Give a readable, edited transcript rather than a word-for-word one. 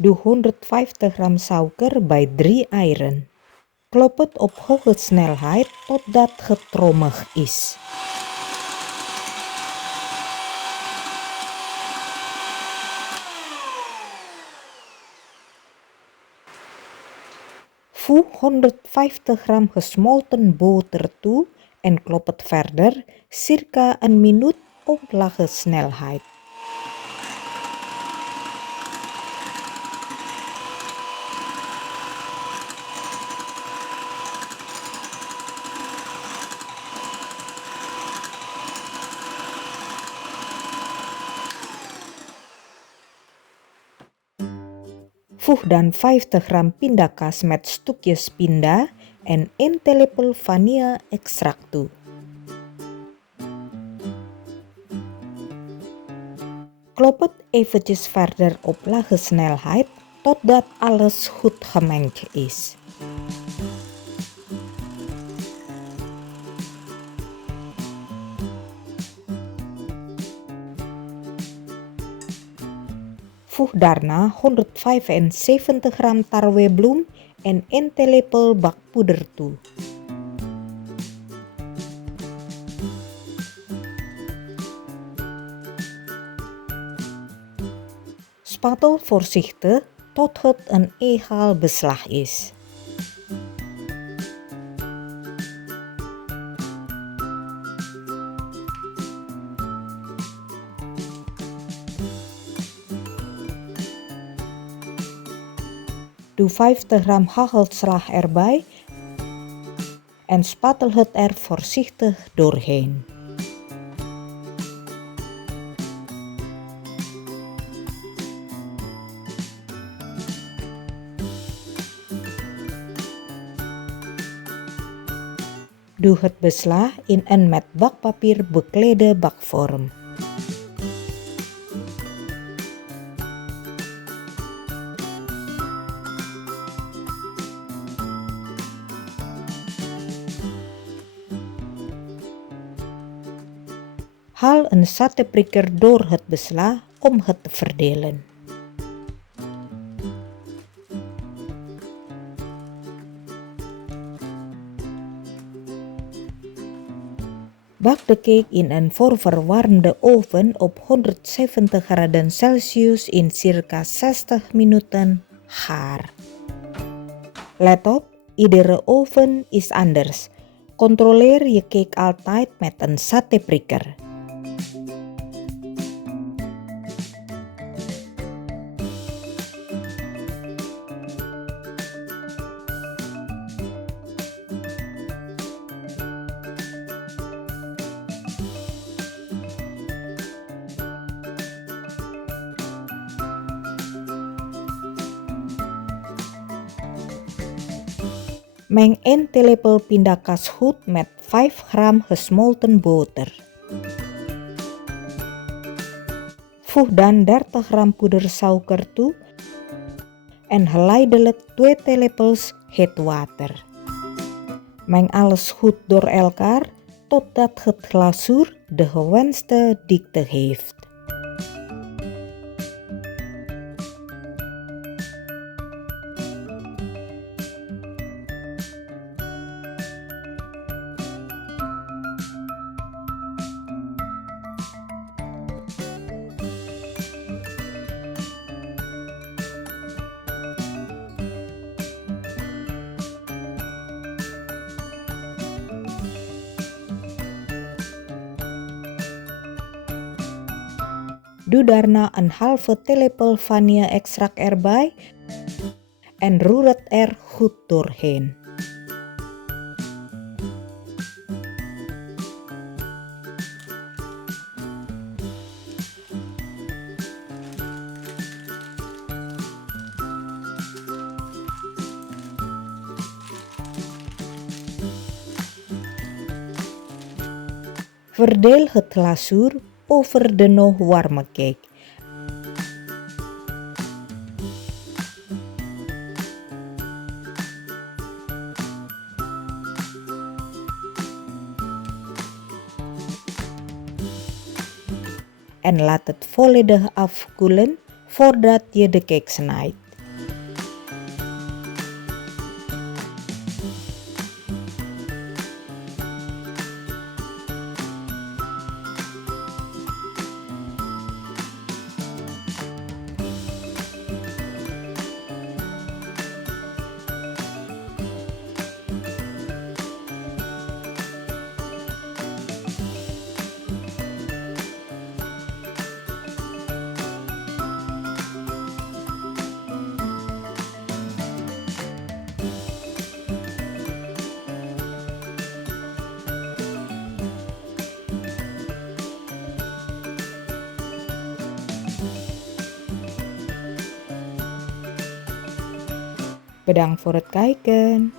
Doe 150 gram suiker bij 3 eieren. Klop het op hoge snelheid totdat het romig is. Voeg 150 gram gesmolten boter toe en klop het verder circa een minuut op lage snelheid. Voeg dan 50 gram pindakaas met stukjes pinda en 1 theelepel vanille-extract toe. Klop het eventjes verder op lage snelheid totdat alles goed gemengd is. Voeg daarna 175 gram tarwebloem en 1 theelepel bakpoeder toe. Spatel voorzichtig tot het een egal beslag is. Doe 50 gram hagelslag erbij en spatel het er voorzichtig doorheen. Doe het beslag in een met bakpapier beklede bakvorm. Haal een satéprikker door het beslag om het te verdelen. Bak de cake in een voorverwarmde oven op 170 graden Celsius in circa 60 minuten gaar. Let op, iedere oven is anders. Controleer je cake altijd met een satéprikker. Meng 1 theelepel pindakaas goed met 5 gram gesmolten boter. Voeg dan 30 gram poeder suiker toe en geleidelijk 2 theelepels heet water. Meng alles goed door elkaar totdat het glazuur de gewenste dikte heeft. Doe daarna een halve theelepel vanille-extract erbij en roer het er goed doorheen. Verdeel het glazuur over de nog warme cake. En laat het volledig afkoelen voordat je de cake snijdt. Bedankt voor het kijken.